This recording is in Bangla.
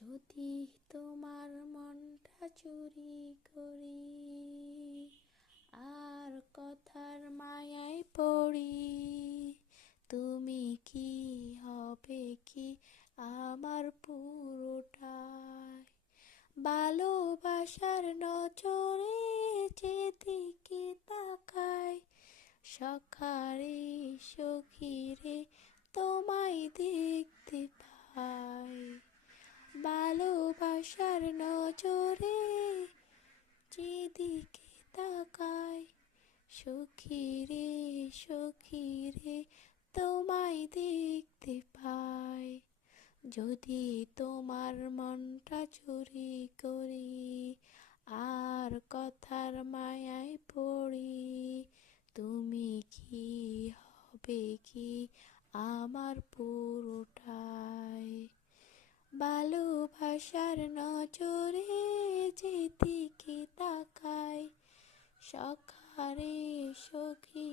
যদি তোমার মনটা চুরি করি, আর কথার মায়ায় পড়ি, তুমি কি হবে কি আমার পুরোটাই? ভালোবাসার নজরে যেদিকে তাকাই, সখারে সখীরে তোমায় দেখতে পাই। ভালোবাসার নজরে যেদিকে তাকাই, সখীরে সখীরে তোমায় দেখতে পাই। যদি তোমার মনটা চুরি করি, আর কথার মায়ায় পড়ি, তুমি কি হবে কি আমার পুরোটাই? ভালোবাসার নজরে যেদিকে তাকাই, সখারে সখী